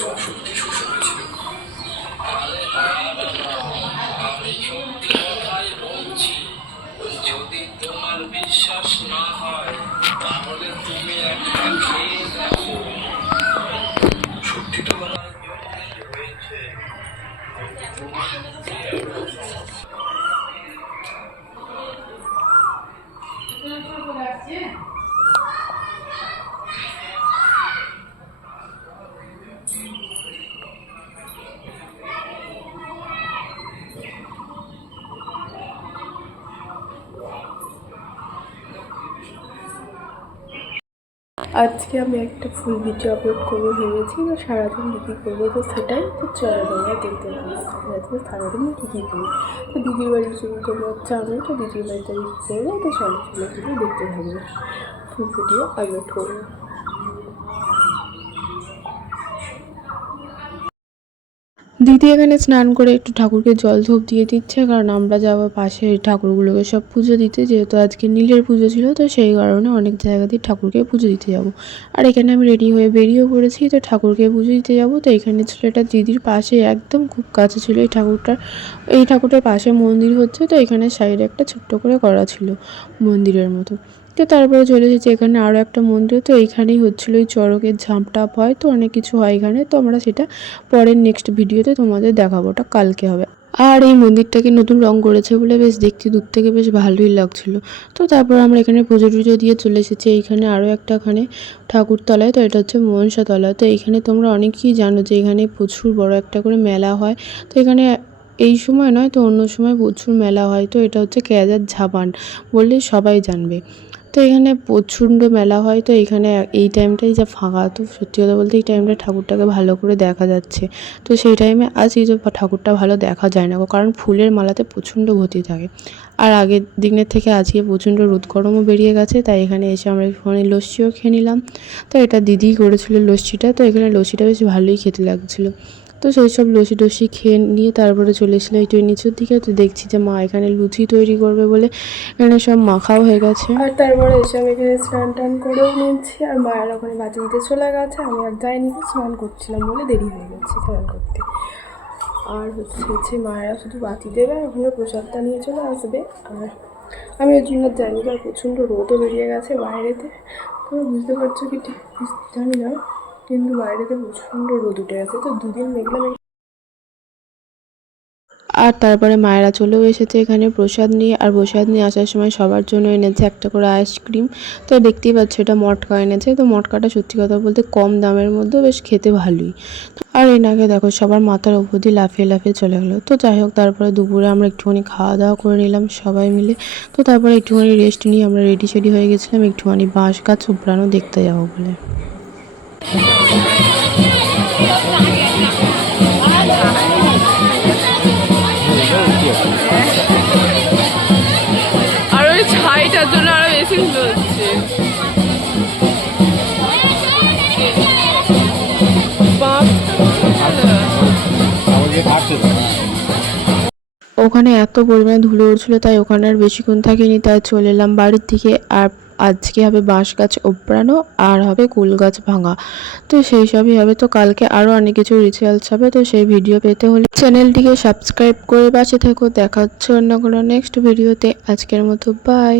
সত্যি সুসময় ছিল। আমি সত্যি কথাই বলছি, যদি তোমার বিশ্বাস না হয় তাহলে তুমি একটা খেয়ে দেখো। সত্যি তো বলার জন্যই হয়েছে। আজকে আমি একটা ফুল ভিডিও আপলোড করবো ভেবেছি, তো সারাদিন কী করবো, তো সেটাই তো চলো তোমরা দেখতে পাবো সারাদিন কী কী করি। তো দিদির বাড়ি তোমরা জানো, তো দিদির বাড়িতে আমি কী করবো, তো সব কিছু দেখতে থাকবে, ফুল ভিডিও আপলোড করবো। দিদি এখানে স্নান করে একটু ঠাকুরকে জল ধূপ দিয়ে দিচ্ছে, কারণ আমরা যাবো পাশে ঠাকুরগুলোকে সব পুজো দিতে, যেহেতু আজকে নীলের পুজো ছিল, তো সেই কারণে অনেক জায়গাতেই ঠাকুরকে পুজো দিতে যাব। আর এখানে আমি রেডি হয়ে বেরিয়েও পড়েছি, তো ঠাকুরকে পুজো দিতে যাব। তো এখানে ছিল এটা দিদির পাশে, একদম খুব কাছে ছিল এই ঠাকুরটার পাশে মন্দির হচ্ছে, তো এখানে সাইডে একটা ছোট্ট করে করা ছিল মন্দিরের মতো। তো তারপরে চলে এসেছি এখানে আরও একটা মন্দির, তো এইখানেই হচ্ছিলো ওই চড়কের ঝাঁপ টাপ হয়, তো অনেক কিছু হয় এখানে, তো আমরা সেটা পরের নেক্সট ভিডিওতে তোমাদের দেখাবো, ওটা কালকে হবে। আর এই মন্দিরটাকে নতুন রং করেছে বলে বেশ দেখতে দূর থেকে বেশ ভালোই লাগছিল। তো তারপর আমরা এখানে পুজো টুজো দিয়ে চলে এসেছি এইখানে আরও একটাখানে ঠাকুরতলায়, তো এটা হচ্ছে মনসাতলা। তো এইখানে তোমরা অনেকেই জানো যে এখানে প্রচুর বড় একটা করে মেলা হয়। তো এখানে এই সময় নয়, তো অন্য সময় প্রচুর মেলা হয়। তো এটা হচ্ছে কেয়াজার ঝাপান বললে সবাই জানবে। তো এখানে প্রচণ্ড মেলা হয়, তো এখানে এই টাইমটাই যা ফাঁকা, তো সত্যি কথা বলতে এই টাইমটা ঠাকুরটাকে ভালো করে দেখা যাচ্ছে। তো সেই টাইমে আসি, তো ঠাকুরটা ভালো দেখা যায় না, কারণ ফুলের মালাতে প্রচণ্ড ভর্তি থাকে। আর আগের দিনের থেকে আজকে প্রচণ্ড রোদ গরমও বেরিয়ে গেছে, তাই এখানে এসে আমরা একটুখানি লস্যিও খেয়ে নিলাম। তো এটা দিদিই করেছিল লস্যিটা, তো এখানে লস্যিটা বেশ ভালোই খেতে লাগছিলো। তো সেই সব লস্যি টস্যি খেয়ে নিয়ে তারপরে চলে এসেছিলাম একটু নিচের দিকে। তো দেখছি যে মা এখানে লুচি তৈরি করবে বলে এখানে সব মাখাও হয়ে গেছে। আর তারপরে এসে আমি এখানে স্নান টান করেও নিচ্ছি, আর মায়ের ওখানে বাতি দিতে চলে গেছে, আমি আর যাইনি, স্নান করছিলাম বলে দেরি হয়ে গেছে স্নান করতে। আর হচ্ছে মায়েরা শুধু বাতি দেবে, ওখানে প্রসাদটা নিয়ে চলে আসবে। আর আমি ওই জন্য জানি, আর প্রচণ্ড রোদও বেরিয়ে গেছে বাইরেতে, তোমরা বুঝতে পারছো কি ঠিক জানি না, কিন্তু বাইরেতে প্রচণ্ড রোদ উঠে গেছে। তো দুদিন মেঘলা। আর তারপরে মায়েরা চলেও এসেছে এখানে প্রসাদ নিয়ে, আর প্রসাদ নিয়ে আসার সময় সবার জন্য এনেছে একটা করে আইসক্রিম। তো দেখতেই পাচ্ছ এটা মটকা এনেছে, তো মটকাটা সত্যি কথা বলতে কম দামের মধ্যেও বেশ খেতে ভালোই। আর এনাকে দেখো সবার মাথার উপর দিয়ে লাফিয়ে লাফিয়ে চলে গেলো। তো যাই হোক, তারপরে দুপুরে আমরা একটুখানি খাওয়া দাওয়া করে নিলাম সবাই মিলে। তো তারপরে একটুখানি রেস্ট নিয়ে আমরা রেডি সেডি হয়ে গেছিলাম একটুখানি বাঁশ গাছ উপড়ানো দেখতে যাবো বলে। আর ওই ছাইটার জন্য আরো বেশি সুন্দর হচ্ছে। ওখানে এত পরিমাণে ধুলো উঠছিল, তাই ওখানে আর বেশিক্ষণ থাকিনি, তাই চলে এলাম বাড়ির দিকে। আর আজকে হবে বাঁশ গাছ ওপড়ানো আর হবে কুল গাছ ভাঙা, তো সেই সবই হবে। তো কালকে আরও অনেক কিছু রিচুয়ালস হবে, তো সেই ভিডিও পেতে হলে চ্যানেলটিকে সাবস্ক্রাইব করে পাশে থেকো। দেখা হচ্ছে অন্য কোনো নেক্সট ভিডিওতে। আজকের মতো বাই।